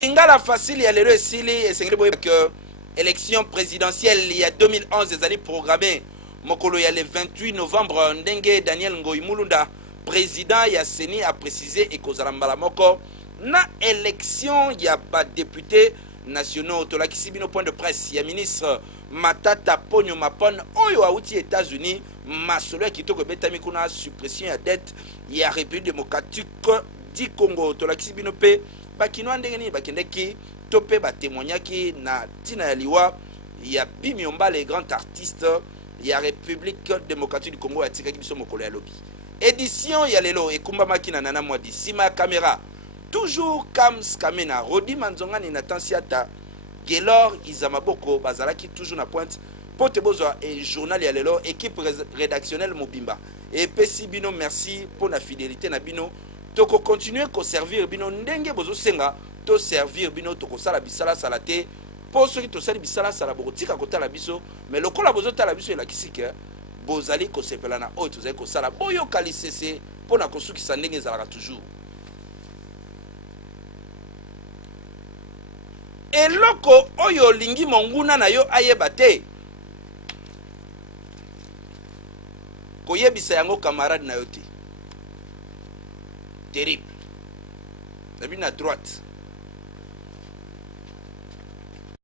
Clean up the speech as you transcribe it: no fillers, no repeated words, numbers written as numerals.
Ingala facile ya lelo esili esengeli boye que élection présidentielle il y a 2011 des années programmées mokolo ya le 28 novembre ndenge Daniel Ngoyi Mulunda président ya Seni a précisé et kozala mbala moko na élection ya ba député nationaux tolakisi bino point de presse ya ministre Matata Ponyo Mapon oyo auti États-Unis masolo ya kitoko betami kuna suppression ya dette ya République démocratique du Congo tolakisi bino pe bakino ndenge nini bakendeki to pe batémoignaki na tina ya liwa ya Bimiomba les grands artistes ya République démocratique du Congo atikaki biso mokolo ya lobi édition ya lelo ekumbamaki na nana mwadi sima caméra toujours Kams Kamena Rodi Manzongani na Tansiata Gelor Izamaboko bazalaki toujours na pointe pote bozwa et journal ya lelo équipe rédactionnelle mobimba et pesi bino merci pour la fidélité na bino toko continuer ko servir bino ndenge bozo senga to servir bino toko sala bisala salate po soki to sali bisala sala bokotika kotala biso mais lokola bozo tala biso la kisike bozali ko sepela na oyo tozali ko sala boyo kalisese pona kosukisa ndenge ezalaka toujours eloko oyo lingi monguna na yo ayeba te koyebisa yango camarade na yo te terrible. La à droite.